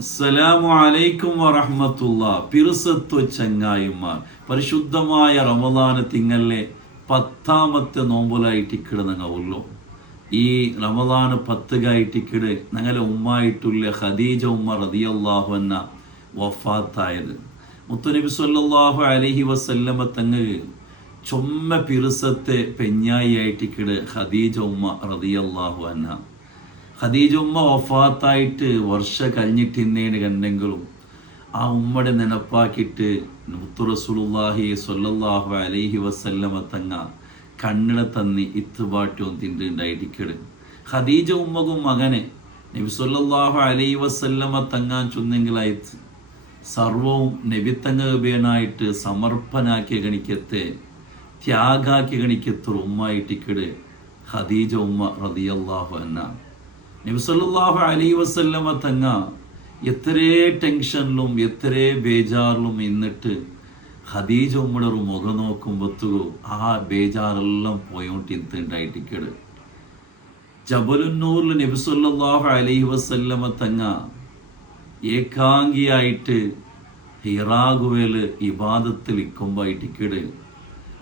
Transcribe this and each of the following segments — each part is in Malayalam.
അസ്സലാമു അലൈക്കും വറഹ്മത്തുള്ളാഹി. പിറുസത്വ ചങ്ങായിമാർ, പരിശുദ്ധമായ റമദാൻ തിങ്കളിലെ 10ാമത്തെ നോമ്പുലായിട്ടിക്കിട് ഞങ്ങൾ ഉള്ളു. ഈ റമദാൻ 10 ഞങ്ങളെ ഉമ്മായിട്ടുള്ള ഖദീജ ഉമ്മ റളിയല്ലാഹു അൻഹ വഫാത്തായത്. മുത്തുനബി സ്വല്ലല്ലാഹു അലൈഹി വസല്ലമ തങ്ങൾ ചൊമ്മ പിറുസത്തെ പെഞ്ഞായി ആയിട്ടിക്കിട് ഖദീജ ഉമ്മ റളിയല്ലാഹു അൻഹ. ഖദീജ ഉമ്മ വഫാത്തായിട്ട് വർഷം കഴിഞ്ഞിട്ടിന്നേന് കണ്ടെങ്കിലും ആ ഉമ്മയുടെ നെനപ്പാക്കിയിട്ട് മുത്തു റസൂലുള്ളാഹി സ്വല്ലല്ലാഹു അലൈഹി വസല്ലമ തങ്ങ കണ്ണിട തന്നി ഇത്തുപാട്ടും തിണ്ടുണ്ടായിട്ടിക്കട്. ഖദീജ ഉമ്മകും മകനെ നബി സ്വല്ലല്ലാഹു അലൈഹി വസല്ലമ തങ്ങാൻ ചൊന്നെങ്കിലായിട്ട് സർവവും നബിത്തങ്ങനായിട്ട് സമർപ്പനാക്കിയ ഗണിക്കത്തെ ത്യാഗാക്കിയ ഗണിക്കത്തൊരു ഉമ്മായിട്ടിക്കട് ഖദീജ ഉമ്മ റളിയല്ലാഹു അൻഹ. നബി സല്ലല്ലാഹു അലൈഹി വസല്ലമ തങ്ങ എത്രേ ടെൻഷനിലും എത്രേ ബേജാറിലും ഇന്നിട്ട് ഖദീജ ഉമ്മയുടെ ഒരു മുഖം നോക്കുമ്പോഴത്തേക്കു ആ ബേജാറെല്ലാം പോയോണ്ടിണ്ടായിട്ടിക്കട്. ജബലുന്നൂറിൽ നബി സല്ലല്ലാഹു അലൈഹി വസല്ലമ തങ്ങ ഏകാംഗിയായിട്ട് ഹിറാഗുവേൽ ഇബാദത്തിൽ ഇക്കുമ്പായിട്ടിക്കട്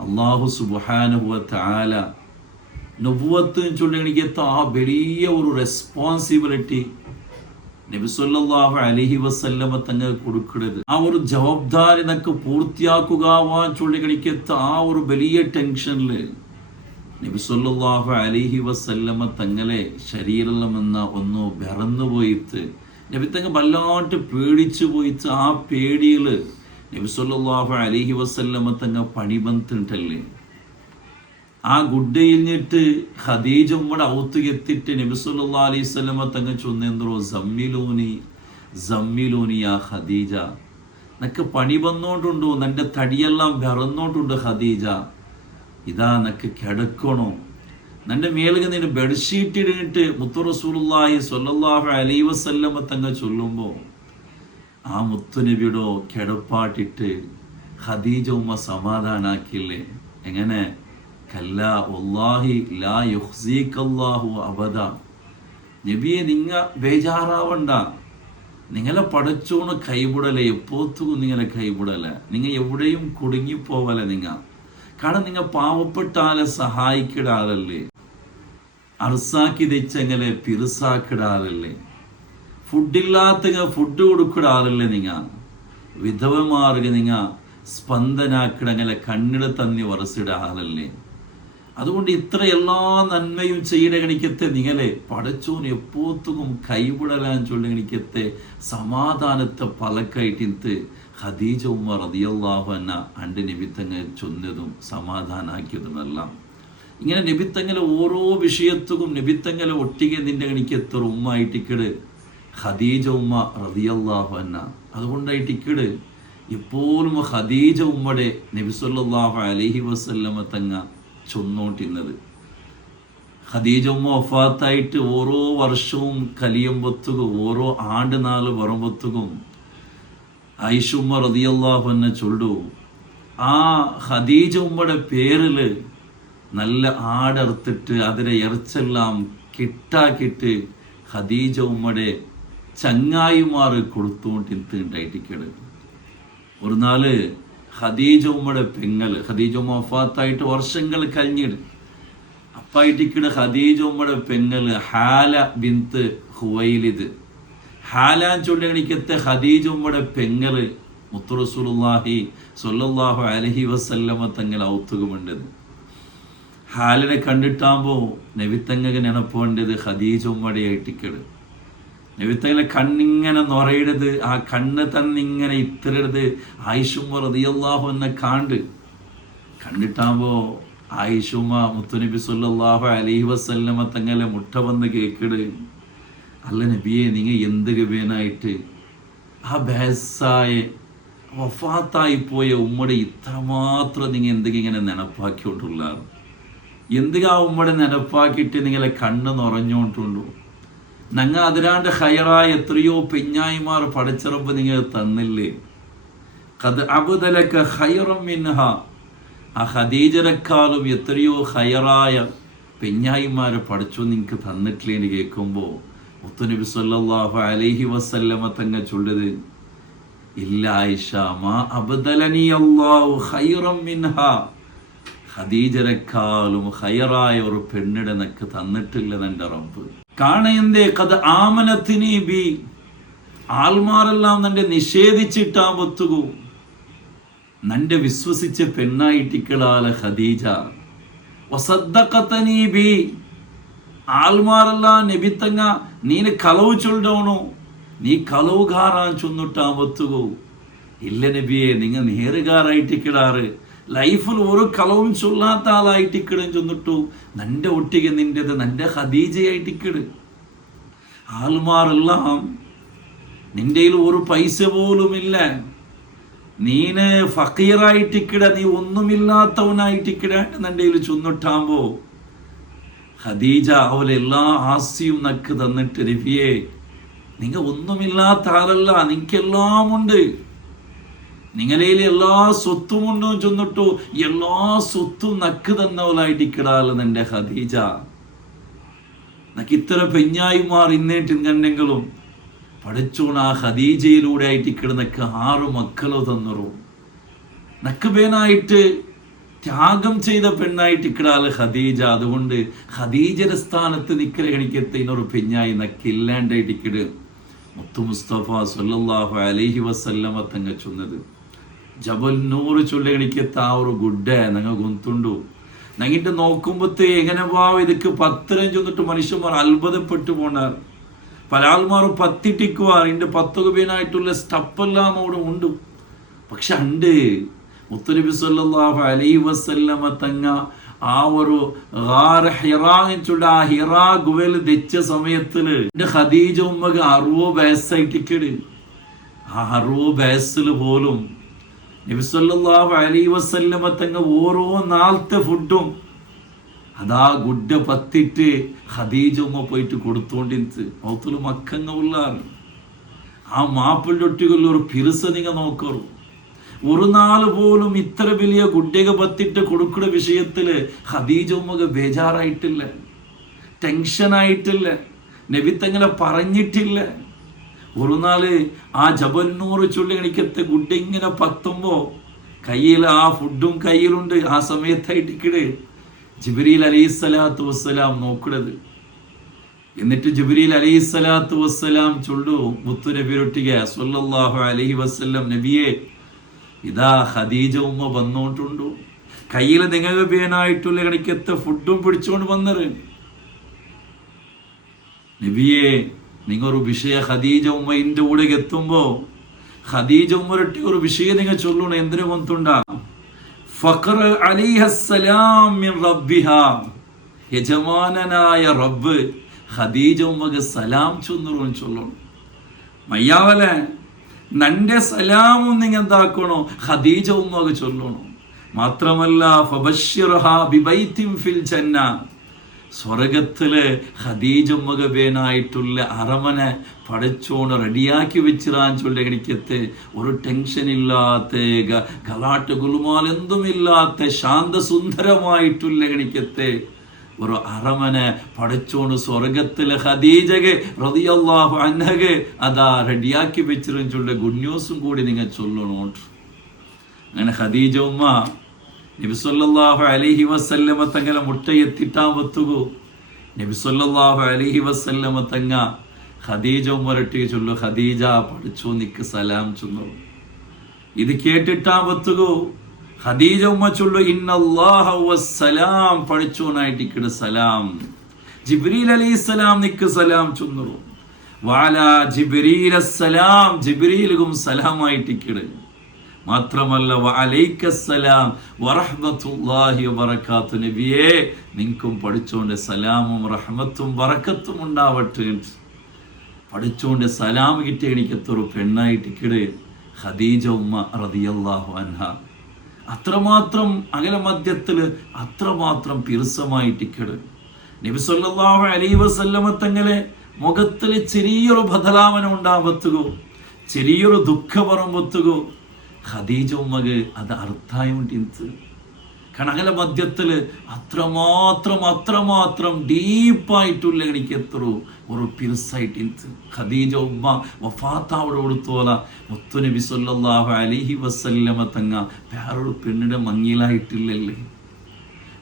അല്ലാഹു സുബ്ഹാനഹു വ തആല നുബുവത്ത് ചൊല്ലിയെത്ത ആ വലിയ ഒരു റെസ്പോൺസിബിലിറ്റി നബി സല്ലല്ലാഹു അലൈഹി വസല്ലമ തങ്ങൾ കൊടുക്കുന്നത്. ആ ഒരു ജവാബ്ദാരി നമുക്ക് പൂർത്തിയാക്കുക ചൊല്ലിയെത്ത ആ ഒരു വലിയ ടെൻഷനിൽ നബി സല്ലല്ലാഹു അലൈഹി വസല്ലമ തങ്ങളെ ശരീരം എന്ന ഒന്ന് ബെറന്നു പോയിട്ട് നബി തങ്ങൾ വല്ലാണ്ട് പേടിച്ചു പോയിട്ട് ആ പേടിയിൽ നബി സല്ലല്ലാഹു അലൈഹി വസല്ലമ തങ്ങൾ പണി ബന്ധിട്ടല്ലേ ആ ഗുഡ്ഡയിഞ്ഞിട്ട് ഖദീജ ഉമ്മയുടെ ഔത്തുക എത്തിയിട്ട് നബി സല്ലല്ലാഹു അലൈഹി വസല്ലമ തങ്ങൾ ചൊന്നെന്തോ സമ്മിലൂനി യാ ഖദീജ, നക്ക് പണി വന്നോണ്ടുണ്ടോ, നിന്റെ തടിയെല്ലാം ബെറന്നോണ്ടുണ്ട് ഖദീജ, ഇതാ നക്ക് കിടക്കണോ, നിന്റെ മേലുക നിന്റെ ബെഡ്ഷീറ്റ് ഇടിട്ട് മുത്തു റസൂലുള്ളാഹി സ്വല്ലല്ലാഹു അലൈഹി വസല്ലമ തങ്ങൾ ചൊല്ലുമ്പോൾ ആ മുത്തുനബിയുടെ കിടപ്പാട്ടിട്ട് ഖദീജ ഉമ്മ സമാധാനാക്കില്ലേ. എങ്ങനെ? കല്ലാ വല്ലാഹി ലാ യുഖ്സീകല്ലാഹു അബദ. നബിയെ നിങ്ങ ബേജാറാവണ്ട, നിങ്ങളെ പടച്ചോണ് കൈവിടലെ, എപ്പോത്തും നിങ്ങളെ കൈവിടലെ, നിങ്ങൾ എവിടെയും കുടുങ്ങിപ്പോവലെ. കാരണം നിങ്ങൾ പാവപ്പെട്ട ആളെ സഹായിക്കിട ആളല്ലേ, അർസാക്കി തെച്ചെങ്ങനെ പിറുസാക്കിട ആളല്ലേ, ഫുഡില്ലാത്ത ഫുഡ് കൊടുക്കിട ആളല്ലേ, വിധവമാർഗ സ്പന്ദനാക്കിടങ്ങനെ കണ്ണിട തന്നി വറസിട ആളല്ലേ. അതുകൊണ്ട് ഇത്ര എല്ലാ നന്മയും ചെയ്യണ ഗണിക്കത്തെ നിങ്ങളെ പടച്ചോന് എപ്പോത്തും കൈവിടലാൻ ചൊല്ലി ഗണിക്കത്തെ സമാധാനത്തെ പലക്കായിട്ട് ഖദീജ ഉമ്മ റളിയല്ലാഹു അൻഹ അണ്ട് നബിത്തങ്ങൾ ചൊന്നതും സമാധാനാക്കിയതുമെല്ലാം. ഇങ്ങനെ നബിത്തങ്ങളെ ഓരോ വിഷയത്തും നബിത്തങ്ങളെ ഒട്ടിಗೆ നിന്റെ ഗണിക്കത്തൊരു ഉമ്മായിട്ടിക്കട് ഖദീജ ഉമ്മ റളിയല്ലാഹു അൻഹ. അതുകൊണ്ടായിട്ടിക്കട് ഇപ്പോഴും ഖദീജ ഉമ്മയുടെ നബി സല്ലല്ലാഹു അലൈഹി വസല്ലമ തങ്ങ ചൊന്നോണ്ടിരുന്നത്. ഖദീജ ഉമ്മ വഫാത്തായിട്ട് ഓരോ വർഷവും കലിയുമ്പത്തുകും ഓരോ ആണ്ട് നാൾ വരുമ്പത്തുകും ആയിഷ ഉമ്മ റളിയല്ലാഹു അൻഹ ചൊല്ലു, ആ ഖദീജ ഉമ്മയുടെ പേരിൽ നല്ല ആടർത്തിട്ട് അതിലെ ഇറച്ചെല്ലാം കിട്ടാക്കിയിട്ട് ഖദീജ ഉമ്മയുടെ ചങ്ങായിമാർ കൊടുത്തുകൊണ്ടിരുന്നുണ്ടായിട്ടിക്കട്. ഒരു നാള് ഖദീജ ഉമ്മയുടെ പെങ്ങൽ, ഖദീജ ഉമ്മ വഫാത്തായിട്ട് വർഷങ്ങൾ കഴിഞ്ഞിട് അപ്പായിട്ടിക്കട് ഖദീജ ഉമ്മയുടെ പെങ്ങൽ ഹാല ബിന്ത് ഖുവൈലിദ്. ഹാലാൻ ചൊല്ലിക്കത്തെ ഖദീജ ഉമ്മയുടെ പെങ്ങൽ മുത്തു റസൂലുള്ളാഹി സ്വല്ലല്ലാഹു അലൈഹി വസല്ലമ തങ്ങൾ ഔത്തുകമുണ്ടത്. ഹാലിനെ കണ്ടിട്ടാകുമ്പോൾ നബിത്തങ്ങക്ക് നെനപ്പോണ്ടത് ഖദീജ ഉമ്മയുടെ ആയിട്ടിക്കട്. നബിത്തങ്ങളെ കണ്ണിങ്ങനെ നിറയിടത്, ആ കണ്ണ് തന്നിങ്ങനെ ഇത്തരത് ആയിഷ ഉമ്മ റളിയല്ലാഹു അൻഹ കണ്ടിട്ടാകുമ്പോൾ ആയിഷ ഉമ്മ മുത്തുനബി സ്വല്ലല്ലാഹു അലൈഹി വസല്ലമ തങ്ങളെ മുട്ട വന്ന് കേക്കിട്, അല്ല നബിയെ നിങ്ങൾ എന്ത് ഗവേനായിട്ട് ആ ബഹസായ വഫാത്തായി പോയ ഉമ്മയുടെ ഇത്രമാത്രം നിങ്ങൾ എന്തെങ്കിലും ഇങ്ങനെ നെനപ്പാക്കിക്കൊണ്ടുള്ള എന്തുകാ ഉമ്മയുടെ നെനപ്പാക്കിയിട്ട് നിങ്ങളെ കണ്ണ് നിറഞ്ഞോണ്ടുള്ളൂ. ഞങ്ങൾ അതിരാണ്ട് ഹയറായ എത്രയോ പെഞ്ഞായിമാർ പടച്ചിറപ്പ് നിങ്ങൾ തന്നില്ലേ. ഖദ് അബ്ദലക ഖൈറൻ മിൻഹ, ആ ഖദീജയെക്കാളും എത്രയോ ഹയറായ പെഞ്ഞായിമാരെ പഠിച്ചു നിങ്ങൾക്ക് തന്നിട്ടില്ലേന്ന് കേൾക്കുമ്പോൾ മുത്തുനബി സല്ലല്ലാഹു അലൈഹി വസല്ലമ തങ്ങ ചൊല്ലത്, ഇല്ല ആയിഷ മാ അബ്ദലനി അല്ലാഹു ഖൈറൻ മിൻഹാ, ഖദീജയെക്കാളും ഖൈറായ ഒരു പെണ്ണിടെ നിനക്ക് തന്നിട്ടില്ല നിന്റെ റബ്ബ്. കാണയന്തേ ഖദ് ആമനത്തിനി ബി, ആൾമാരെല്ലാം നിന്റെ നിഷേധിച്ചിട്ടാ ഒത്തുകൂ, നിന്റെ വിശ്വസിച്ച പെണ്ണായിട്ടിക്കളാല ഖദീജ. വസദ്ദഖതനി ബി, ആൾമാരെല്ലാം നബിത്തങ്ങ നീന് കളവ് ചൊല്ലണോ, നീ കളവുകാരാൻ ചൊന്നിട്ടാ ഒത്തുകൂ. ഇല്ല നബിയെ, നിങ്ങൾ നേറുകാരായിട്ടിക്കിടാറ്, ലൈഫിൽ ഒരു കളവും ചൊല്ലാത്ത ആളായിട്ടിക്കിടും ചൊന്നിട്ടു നിന്റെ ഒട്ടിക നിന്റേത് നിന്റെ ഖദീജയായിട്ടിക്കിട്. ആൾമാരെല്ലാം നിന്റെ ഒരു പൈസ പോലുമില്ല, നീന് ഫക്കീറായിട്ടിക്കിട, നീ ഒന്നുമില്ലാത്തവനായിട്ടിക്കിട നിന്റെ ചൊന്നിട്ടാകുമ്പോ ഖദീജ അവലെല്ലാ ആസ്തിയും നക്ക് തന്നിട്ട്, നബിയെ നിങ്ങൾ ഒന്നുമില്ലാത്ത ആളല്ല, നിങ്ങൾക്കെല്ലാം ഉണ്ട്, നിങ്ങളെ എല്ലാ സ്വത്തും ഉണ്ടോ ചൊന്നിട്ടു എല്ലാ സ്വത്തും നക്ക് തന്നവളായിട്ടിക്കിടാല് നിന്റെ ഖദീജ. നക്ക് ഇത്ര പെഞ്ഞായിമാർ ഇന്നേറ്റ് കണ്ടെങ്കിലും പഠിച്ചോണ ആ ഖദീജയിലൂടെ ആയിട്ടിക്കിടന്നക്ക് 6 മക്കളോ തന്നറു. നക്ക് പേനായിട്ട് ത്യാഗം ചെയ്ത പെണ്ണായിട്ടിക്കിടാല് ഖദീജ. അതുകൊണ്ട് ഖദീജയുടെ സ്ഥാനത്ത് നിക്കല കണിക്കത്തെ ഇന്നൊരു പെഞ്ഞായി നക്കില്ലാണ്ടായിട്ടിക്കിട്. മുത്തു മുസ്തഫ സല്ലല്ലാഹു അലൈഹി വസല്ലമ തങ്ങ ചൊന്നത്, ജബൽ നൂറ് ചൊല്ലണിക്കത്ത ആ ഒരു ഗുഡ്ഡ ഞങ്ങൾ ഗൊന്തുണ്ടു. ഞങ്ങിട്ട് നോക്കുമ്പോഴത്തെ എങ്ങനെ വാവ് ഇതൊക്കെ 10 ചൊന്നിട്ട് മനുഷ്യന്മാർ അത്ഭുതപ്പെട്ടു പോണാർ. പല ആൾമാരും പത്തിട്ടിക്കുവാർ, ഇതിൻ്റെ 10 പേനായിട്ടുള്ള സ്റ്റപ്പെല്ലാം അവിടെ ഉണ്ട്. പക്ഷെ ഉണ്ട് മുത്തുനബി സല്ലല്ലാഹു അലൈഹി വസല്ലമ തങ്ങ ആ ഒരു ഹിറാ ആ ഹിറാ ഗുവൽ തെച്ച സമയത്തില് എന്റെ ഖദീജ ഉമ്മക്ക് 60 വയസ്സായിട്ടിക്കട്. ആ 60 വയസ്സിൽ പോലും നബി സല്ലല്ലാഹു അലൈഹി വസല്ലമ തങ്ങ ഓരോ നാളത്തെ ഫുഡും അതാ ഗുഡ്ഡ പത്തിട്ട് ഖദീജ ഉമ്മ പോയിട്ട് കൊടുത്തോണ്ടിരുത്ത്. മൗത്തുല് മക്കങ്ങ ഉള്ളാറ് ആ മാപ്പിളുടെ ഒട്ടികളിൽ ഒരു പിറുസ നിങ്ങൾ നോക്കറു. ഒരു നാൾ പോലും ഇത്ര വലിയ ഗുഡ്ഡക പത്തിട്ട് കൊടുക്കുന്ന വിഷയത്തില് ഖദീജ ഉമ്മക്ക് ബേജാറായിട്ടില്ല, ടെൻഷനായിട്ടില്ല, നബി തങ്ങളെ പറഞ്ഞിട്ടില്ല. ഒരു നാള് ആ ജബന്നൂറ് ചൊല്ലി കണിക്കത്തെ ഗുഡ്ഡ ഇങ്ങനെ പത്തുമ്പോ കയ്യിൽ ആ ഫുഡും കയ്യിലുണ്ട്. ആ സമയത്തായിട്ടിക്കിട് ജിബ്രീൽ അലൈഹിസ്സലാത്തു വസ്സലാം നോക്കുന്നത്. എന്നിട്ട് ജിബ്രീൽ അലൈഹിസ്സലാത്തു വസ്സലാം ചൊല്ലു മുത്തു നബിയൊട്ടിക സല്ലല്ലാഹു അലൈഹി വസല്ലം, നബിയെ ഇതാ ഖദീജ ഉമ്മ വന്നോണ്ടുണ്ടു, കയ്യിൽ നിങ്ങൾക്ക് പേനായിട്ടുള്ള കണിക്കത്തെ ഫുഡും പിടിച്ചുകൊണ്ട് വന്നത്. നബിയെ നിങ്ങൊരു വിഷയ ഖദീജ ഉമ്മ ഇന്റെ കൂടെ എത്തുമ്പോ ഖദീജ ഉമ്മരട്ടി ഒരു വിഷയം നിങ്ങൾ ചൊല്ലണം. എന്തിനു കൊണ്ടുണ്ടാ ഫഖർ അലൈഹസ്സലാം മിൻ റബ്ബിഹാ, യജമാനനായ റബ്ബ് ഖദീജ ഉമ്മക്ക് സലാം ചൊല്ലണം. മയ്യാവലെ നന്റെ സലാമും നിങ്ങൾ എന്താക്കണോ ഖദീജ ഉമ്മക്ക് ചൊല്ലണം. മാത്രമല്ല ഫബശ്ശിർഹാ ബിബൈത്തിൻ ഫിൽ ജന്ന, സ്വർഗത്തില് ഖദീജ ഉമ്മക്ക് പേനായിട്ടുള്ള അരമനെ പടച്ചോണ് റെഡിയാക്കി വെച്ചിരാൻ ചൊല്ലി കണിക്കത്തെ ഒരു ടെൻഷൻ ഇല്ലാത്ത ഗലാട്ട് ഗുലുമാൽ എന്തുമില്ലാത്ത ശാന്തസുന്ദരമായിട്ടുള്ള കണിക്കത്തെ ഒരു അരമനെ പടച്ചോണ് സ്വർഗത്തിലെ ഖദീജക്ക് റളിയല്ലാഹു അൻഹക്ക് അതാ റെഡിയാക്കി വെച്ചിരും ചൊല്ല ഗുഡ് ന്യൂസും കൂടി നിങ്ങൾ ചൊല്ലണം. അങ്ങനെ ഖദീജ ഉമ്മ നബി സല്ലല്ലാഹു അലൈഹി വസല്ലമ തങ്ങളെ മുട്ടയെത്തിട്ടാൻ വത്തുകു. നബി സല്ലല്ലാഹു അലൈഹി വസല്ലമ തങ്ങ ഖദീജ ഉമ്മരട്ടി ചൊല്ലു, ഖദീജ പഠിച്ചു നിക്ക് സലാം ചൊല്ലു. ഇത് കേട്ടിട്ടാൻ വത്തുകു ഖദീജ ഉമ്മ ചൊല്ലു, ഇന്നല്ലാഹ വസ്സലാം, പഠിച്ചോനായിട്ടിക്കട് സലാം. ജിബ്രീൽ അലൈഹിസ്സലാം നിക്ക് സലാം ചൊല്ലു. വാലാ ജിബ്രീൽ അസ്സലാം, ജിബ്രീലുകും സലാമായിട്ടിക്കട്. മാത്രമല്ല വഅലൈക്കസ്സലാം വറഹ്മത്തുള്ളാഹി വബറകാത്തു, നബിയേ നിങ്ങൾക്കും പഠിച്ചോണ്ട് സലാമും റഹ്മത്തും ബറക്കത്തും ഉണ്ടാവട്ടെ. പഠിച്ചോണ്ട് സലാം കിട്ടിയ എനിക്കത്തൊരു പെണ്ണായിട്ടിക്കട് ഖദീജ ഉമ്മ റളിയല്ലാഹു അൻഹ. അത്രമാത്രം അകല മധ്യത്തില് അത്രമാത്രം പിറുസമായിട്ടിക്കട്. നബി സല്ലല്ലാഹു അലൈഹി വസല്ലമ തങ്ങളെ മുഖത്തിൽ ചെറിയൊരു ബദലാവനം ഉണ്ടാവത്തുകോ, ചെറിയൊരു ദുഃഖപറമ്പത്തുകോ ഖദീജ ഉമ്മക്ക് അത് അർത്ഥായുണ്ടിന്ത്. കണകല മധ്യത്തിൽ അത്രമാത്രം ഡീപ്പായിട്ടുള്ള എനിക്ക് എത്രയോ ഒരു പിർസായിട്ട് ഖദീജ ഉമ്മ വഫാത്താവിടെ കൊടുത്തോല മുത്തുനബി സല്ലല്ലാഹു അലൈഹി വസല്ലമ തങ്ങ വേറൊരു പെണ്ണിടെ മങ്ങിലായിട്ടില്ലല്ലേ.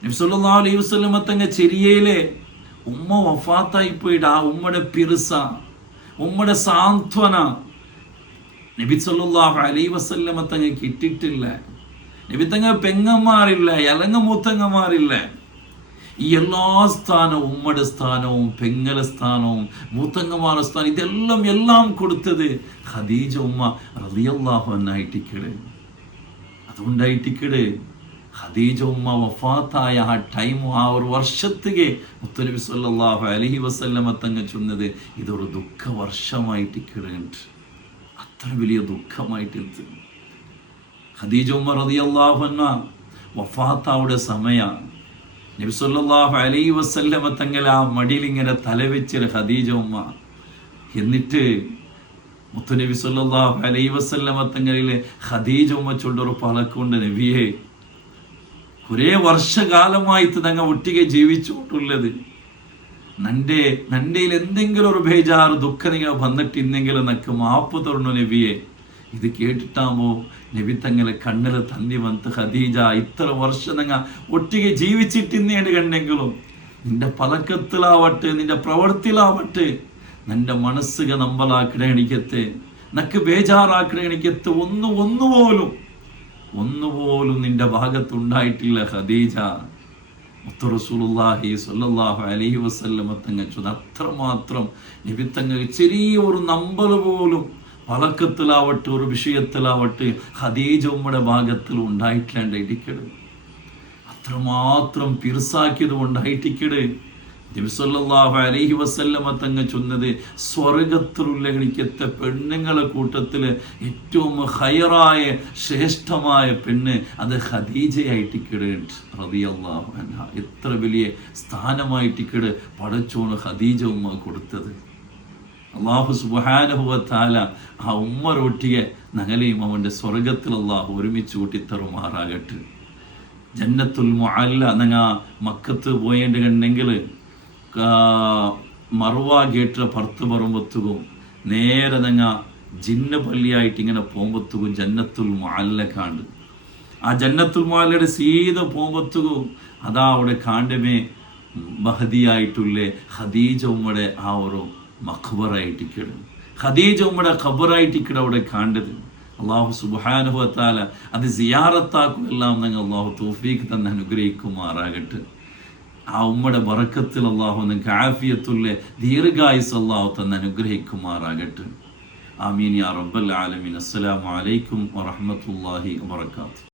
നബി സല്ലല്ലാഹു അലൈഹി വസല്ലമ തങ്ങ ചെറിയയിലെ ഉമ്മ വഫാത്തായി പോയിട്ട് ആ ഉമ്മയുടെ പിർസ, ഉമ്മയുടെ സാന്ത്വന നബി സല്ലല്ലാഹു അലൈഹി വസല്ലമ തങ്ങ കിട്ടിയിട്ടില്ല. നബി തങ്ങ പെങ്ങന്മാരില്ല, ഇളങ്ങ മൂത്തങ്ങന്മാരില്ല. ഈ എല്ലാ സ്ഥാനവും, ഉമ്മയുടെ സ്ഥാനവും പെങ്ങല സ്ഥാനവും മൂത്തങ്ങന്മാരുടെ സ്ഥാനം, എല്ലാം കൊടുത്തത് ഖദീജ ഉമ്മ റളിയല്ലാഹു അൻഹായിട്ടിക്കട്. അതുകൊണ്ടായിട്ടിക്കട് ഖദീജ ഉമ്മ വഫാത്തായ ആ ടൈം, ആ ഒരു വർഷത്തിಗೆ മുത്തുനബി സല്ലല്ലാഹു അലൈഹി വസല്ലമ തങ്ങ ചൊന്നത് ഇതൊരു ദുഃഖ വർഷമായിട്ടിക്കട്. അത്ര വലിയ ദുഃഖമായിട്ട് ഖദീജ ഉമ്മ റളിയല്ലാഹു അൻഹ വഫാത്താവുടെ സമയ നബി സല്ലല്ലാഹു അലൈഹി വസല്ലമ തങ്ങൾ ആ മടിയിൽ ഇങ്ങനെ തലവെച്ചിട്ട് ഖദീജ ഉമ്മ, എന്നിട്ട് മുത്തുനബി സല്ലല്ലാഹു അലൈഹി വസല്ലമ തങ്ങളിലെ ഖദീജ ഉമ്മ ചൊല്ലൊരു പലക്കുണ്ട്, നബിയെ കുറേ വർഷകാലമായിട്ട് ഞങ്ങൾ ഒട്ടിಗೆ ജീവിച്ചുകൊണ്ടുള്ളത്, നന്റെ എന്തെങ്കിലും ഒരു ബേജാറ് ദുഃഖം നിങ്ങൾ വന്നിട്ടിന്നെങ്കിലും നക്ക് മാപ്പ് തരണു നബിയെ. ഇത് കേട്ടിട്ടാമോ നബി തങ്ങളെ കണ്ണിൽ തന്നി വന്ന്, ഖദീജ ഇത്ര വർഷം ഞങ്ങൾ ഒട്ടിಗೆ ജീവിച്ചിട്ടിന്നേട് കണ്ടെങ്കിലും നിന്റെ പലക്കത്തിലാവട്ടെ, നിന്റെ പ്രവൃത്തിയിലാവട്ടെ നിന്റെ മനസ്സുക നമ്പലാക്കണ എനിക്കത്തെ, നക്ക് ബേജാറാക്കണ എനിക്കത്തെ ഒന്നുപോലും നിന്റെ ഭാഗത്തുണ്ടായിട്ടില്ല ഖദീജ. മുത്തു റസൂലുള്ളാഹി സ്വല്ലല്ലാഹു അലൈഹി വസല്ലമ തങ്ങ ചൊന്ന അത്രമാത്രം നബി തങ്ങൾ ചെറിയ ഒരു നമ്പൽ പോലും പലക്കത്തിലാവട്ടെ ഒരു വിഷയത്തിലാവട്ടെ ഖദീജ ഉമ്മയുടെ ഭാഗത്തിൽ ഉണ്ടായിട്ടില്ലാണ്ടിക്കട്. അത്രമാത്രം പിർസാക്കിയത് കൊണ്ടായിട്ടിക്കട് നബി സല്ലല്ലാഹു അലൈഹി വസല്ലമ തങ്ങ ചൊന്നത് സ്വർഗത്തിലുള്ള എനിക്കത്തെ പെണ്ണുങ്ങളെ കൂട്ടത്തിൽ ഏറ്റവും ഖൈറായ ശ്രേഷ്ഠമായ പെണ്ണ് അത് ഖദീജയായിട്ടിക്കട് റളിയല്ലാഹു അൻഹ. എത്ര വലിയ സ്ഥാനമായിട്ടിക്കട് പടച്ചോണ് ഖദീജ ഉമ്മ കൊടുത്തത്. അല്ലാഹു സുബ്ഹാനഹു വ തആല ആ ഉമ്മ റൊട്ടിയെ ഞങ്ങളെയും അവൻ്റെ സ്വർഗത്തിൽ അല്ലാഹു ഒരുമിച്ച് കൂട്ടിത്തറുമാറാകട്ടെ. ജന്നത്തുൽ മുഅല്ല ഞങ്ങ മക്കത്ത് പോയേണ്ടെങ്കിൽ മറുവ ഗേറ്റിലെ പുറത്ത് പറയുമ്പോഴത്തേക്കും നേരെ ഞങ്ങ ജിന്ന പള്ളിയായിട്ട് ഇങ്ങനെ പോകുമ്പോഴത്തേക്കും ജന്നത്തുൽ മുഅല്ല കാണ്ട്. ആ ജന്നത്തുൽ മുഅല്ലയുടെ സീത പോകുമ്പോഴത്തേക്കും അതാ അവിടെ കാണ്ടമേ മഹദിയായിട്ടുള്ള ഖദീജ ഉമ്മയുടെ ആ ഒരു മഖബറായിട്ടിക്കട്, ഖദീജ ഉമ്മയുടെ ഖബറായിട്ടിക്കട് അവിടെ കാണ്ടത്. അല്ലാഹു സുബ്ഹാനഹു വ തആല അത് സിയാറത്താക്കും എല്ലാം ഞങ്ങൾ അല്ലാഹു തൗഫീഖ് തന്നെ അനുഗ്രഹിക്കുമാറാകട്ടെ. ആ ഉമ്മയുടെ ബറക്കത്തിൽ അല്ലാഹു നിങ്ങൾക്ക് ആഫിയത്തുള്ള ദീർഘായുസ് അല്ലാഹു തന്നെ അനുഗ്രഹിക്കുമാറാകട്ടെ. ആമീൻ യാ റബ്ബൽ ആലമീൻ. അസ്സലാമു അലൈക്കും വറഹ്മത്തുള്ളാഹി വബറകാതുഹു.